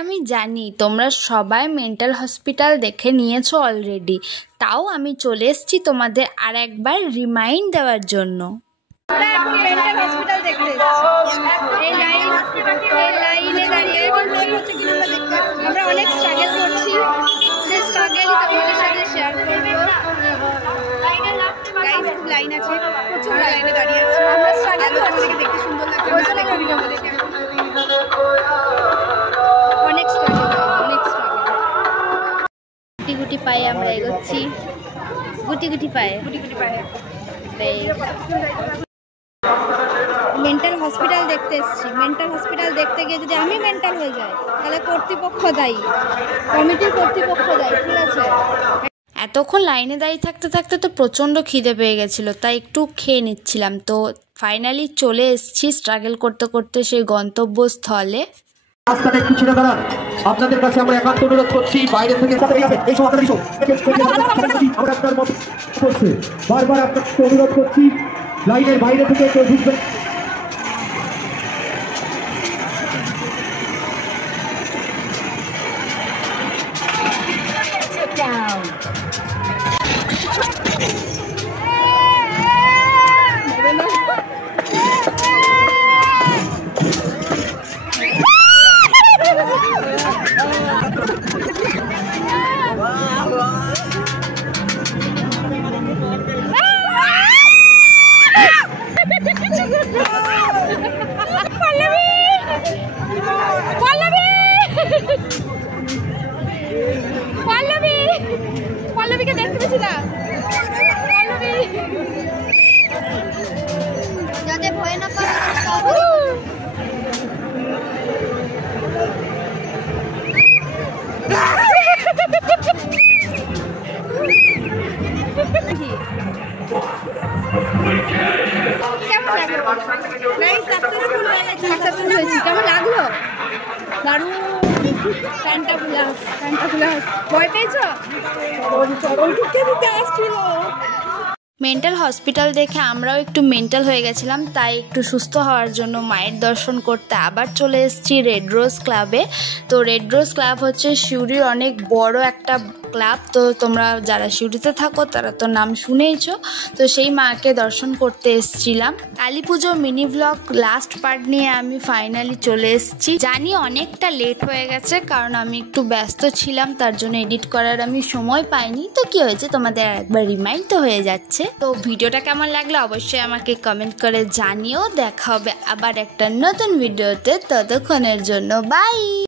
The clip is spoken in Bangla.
আমি জানি তোমরা সবাই মেন্টাল হসপিটাল দেখে নিয়েছো অলরেডি, তাও আমি চলে এসেছি তোমাদের আর একবার রিমাইন্ড দেওয়ার জন্য। আমরা এখন মেন্টাল হসপিটাল দেখতে এসেছি। এই লাইনে দাঁড়িয়ে হচ্ছে কি আমরা দেখতে আমরা অনেক স্ট্রাগল করছি, সেই স্ট্রাগলই তোমাদের সাথে শেয়ার করবো। গাইস খুব লাইন আছে, প্রচুর লাইনে দাঁড়িয়ে আছে। আমরা স্ট্রাগল করছি, দেখতে সুন্দর লাগছে। অনেক স্ট্রাগল, অনেক স্ট্রাগল। গুটি গুটি পায়ে আমরা এগোচ্ছি, গুটি গুটি পায়ে। মেন্টাল হসপিটাল দেখতে এসেছি। মেন্টাল হসপিটাল দেখতে গিয়ে যদি আমি মেন্টাল হয়ে যাই তাহলে কর্তৃপক্ষ দায়ী, কমিটির কর্তৃপক্ষ দায়ী, ঠিক আছে? এতক্ষণ লাইনে দাঁড়িয়ে থাকতে থাকতে তো প্রচণ্ড খিদে পেয়ে গেছিলো, তাই একটু খেয়ে নিচ্ছিলাম। তো ফাইনালি চলে এসেছি স্ট্রাগল করতে করতে সেই গন্তব্যস্থলে। রাস্তাটা একটু ছেড়ে দাঁড়ান, আপনাদের কাছে আমরা একান্ত অনুরোধ করছি, বাইরে থেকে বারবার আপনাকে অনুরোধ করছি, লাইনের বাইরে থেকে কেউ ঢুকবেন। পল্লবীকে দেখতে পেয়েছি না, যাতে ভয় না পায়। কেমন লাগলো? দারুণ। ভয় পেয়েছো? মেন্টাল হসপিটাল দেখে আমরাও একটু মেন্টাল হয়ে গেছিলাম, তাই একটু সুস্থ হওয়ার জন্য মায়ের দর্শন করতে আবার চলে এসেছি রেড রোজ ক্লাবে। তো রেড রোজ ক্লাব হচ্ছে সিউড়ির অনেক বড় একটা ক্লাব। তো তোমরা যারা সিউড়িতে থাকো তারা তো নাম শুনেইছো। তো সেই মাকে দর্শন করতে এসেছিলাম। কালী পুজো মিনি ব্লগ লাস্ট পার্ট নিয়ে আমি ফাইনালি চলে এসেছি। জানি অনেকটা লেট হয়ে গেছে, কারণ আমি একটু ব্যস্ত ছিলাম, তার জন্য এডিট করার আমি সময় পাইনি। তো কি হয়েছে, তোমাদের একবার রিমাইন্ড তো হয়ে যাচ্ছে। তো ভিডিওটা কেমন লাগলো অবশ্যই আমাকে কমেন্ট করে জানিও। দেখা হবে আবার একটা নতুন ভিডিওতে, ততক্ষণের জন্য বাই।